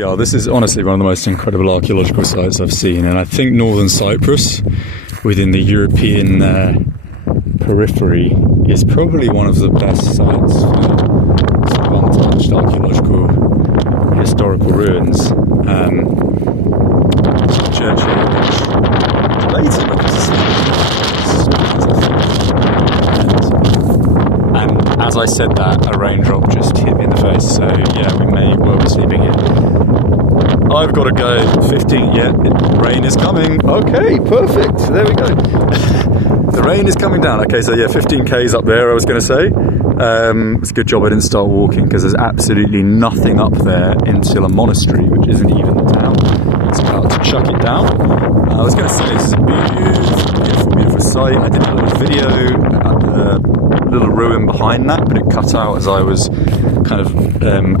Yeah, this is honestly one of the most incredible archaeological sites I've seen, and I think northern Cyprus, within the European periphery, is probably one of the best sites for sort of untouched archaeological historical ruins. Church here, which and as I said that, a raindrop just hit me in the face, so yeah, we may well be sleeping here. I've got to go. 15, yeah, rain is coming. Okay, perfect, there we go. The rain is coming down. Okay, so yeah, 15k's up there, I was going to say. It's a good job I didn't start walking, because there's absolutely nothing up there until a monastery, which isn't even the town. It's about to chuck it down. I was going to say, this is a beautiful site. I did a little video about the little ruin behind that, but it cut out as I was kind of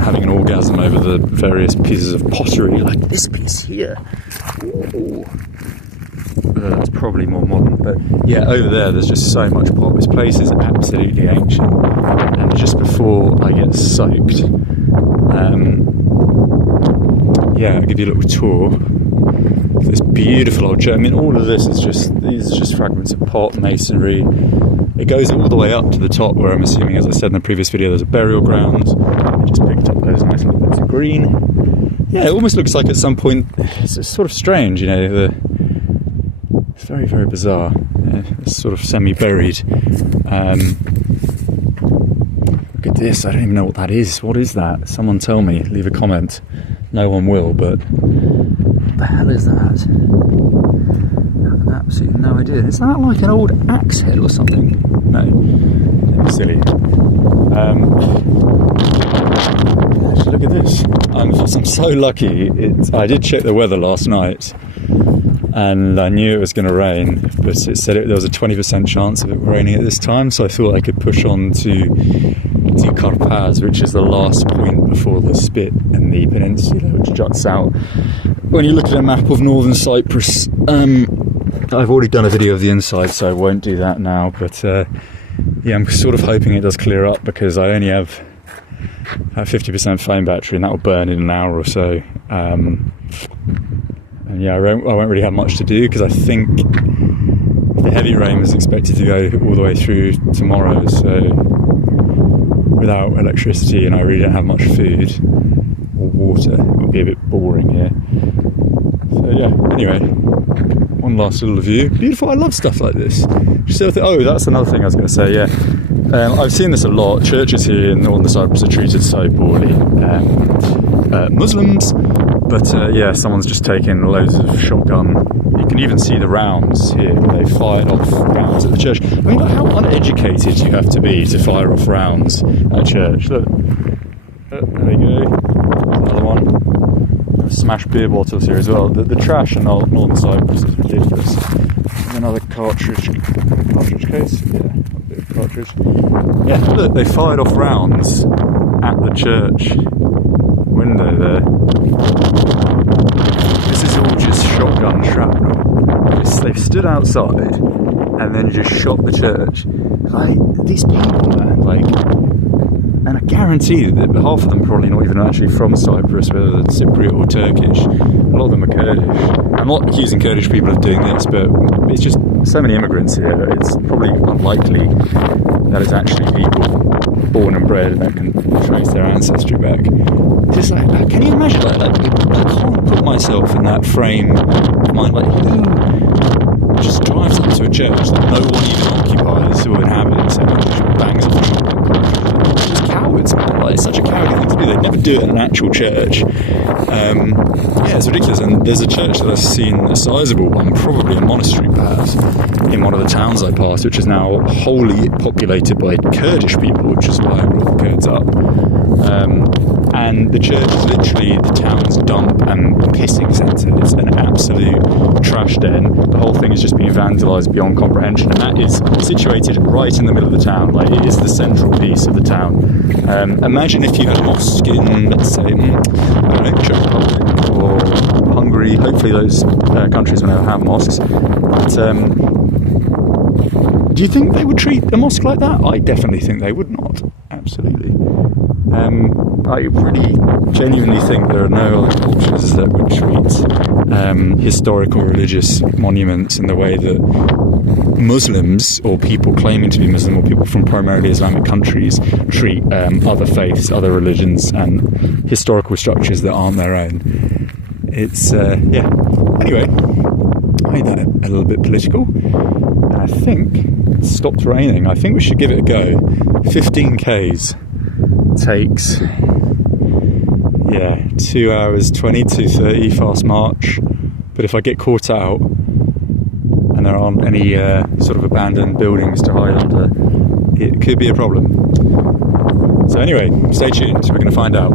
having an orgasm over the various pieces of pottery, like this piece here. Ooh. That's probably more modern, but yeah, over there's just so much pop. This place is absolutely ancient, and just before I get soaked, yeah, I'll give you a little tour of this beautiful old church. I mean, all of this is these are just fragments of pot, masonry. It goes all the way up to the top, where I'm assuming, as I said in the previous video, there's a burial ground. I just picked up those nice little bits of green. Yeah, it almost looks like at some point, it's sort of strange, you know, it's very, very bizarre. It's sort of semi-buried. Look at this, I don't even know what that is. What is that? Someone tell me, leave a comment. No one will, but what the hell is that? I have absolutely no idea. Is that like an old axe head or something? No, it's silly. Look at this. I'm so lucky. I did check the weather last night, and I knew it was going to rain, but it said there was a 20% chance of it raining at this time, so I thought I could push on to Karpaz, which is the last point before the spit in the peninsula, which juts out. When you look at a map of northern Cyprus, I've already done a video of the inside, so I won't do that now, but yeah, I'm sort of hoping it does clear up, because I only have a 50% phone battery, and that will burn in an hour or so. And yeah, I won't really have much to do, because I think the heavy rain is expected to go all the way through tomorrow, so without electricity, and I really don't have much food or water, it would be a bit boring here. So yeah, anyway, one last little view. Beautiful, I love stuff like this. Oh, that's another thing I was going to say, yeah. I've seen this a lot. Churches here in northern Cyprus are treated so poorly. Muslims, but yeah, someone's just taken loads of shotgun. You can even see the rounds here. They fired off rounds at the church. I mean, like, how uneducated you have to be to fire off rounds at church. Look, there we go. Another one. Smashed beer bottles here as well. The trash in northern Cyprus is ridiculous. Another cartridge case. Yeah, a bit of cartridge. Yeah, look, they fired off rounds at the church window there. This is all just shotgun shrapnel. They stood outside and then just shot the church. Like, these people, man, like, and I guarantee that half of them probably not even actually from Cyprus, whether they're Cypriot or Turkish. A lot of them are Kurdish. I'm not accusing Kurdish people of doing this, but it's just so many immigrants here. It's probably unlikely that it's actually people born and bred and that can trace their ancestry back. Just like, can you imagine? Like, I can't put myself in that frame of mind. Like, who just drives up to a church that no one even occupies or inhabits and just bangs off a shotgun cartridge? It's cowards, man. Like, it's such a cowardly thing to do. They'd never do it in an actual church. Yeah, it's ridiculous. And there's a church that I've seen, a sizable one, probably a monastery perhaps, in one of the towns I passed, which is now wholly populated by Kurdish people, which is why I brought the Kurds up. And the church is literally the town's dump and pissing centre. It's an absolute trash den. The whole thing is just being vandalised beyond comprehension, and that is situated right in the middle of the town. Like, it is the central piece of the town. Imagine if you had a mosque in, let's say, I don't know, Czech Republic or Hungary. Hopefully those countries will never have mosques. But do you think they would treat a mosque like that? I definitely think they would not. Absolutely. I I really genuinely think there are no other cultures that would treat historical religious monuments in the way that Muslims, or people claiming to be Muslim, or people from primarily Islamic countries, treat other faiths, other religions, and historical structures that aren't their own. It's, Anyway, I made that a little bit political, and I think it's stopped raining. I think we should give it a go. 15 Ks takes, 2 hours 20 to 30 fast march. But if I get caught out and there aren't any sort of abandoned buildings to hide under, it could be a problem. So anyway, stay tuned, we're going to find out.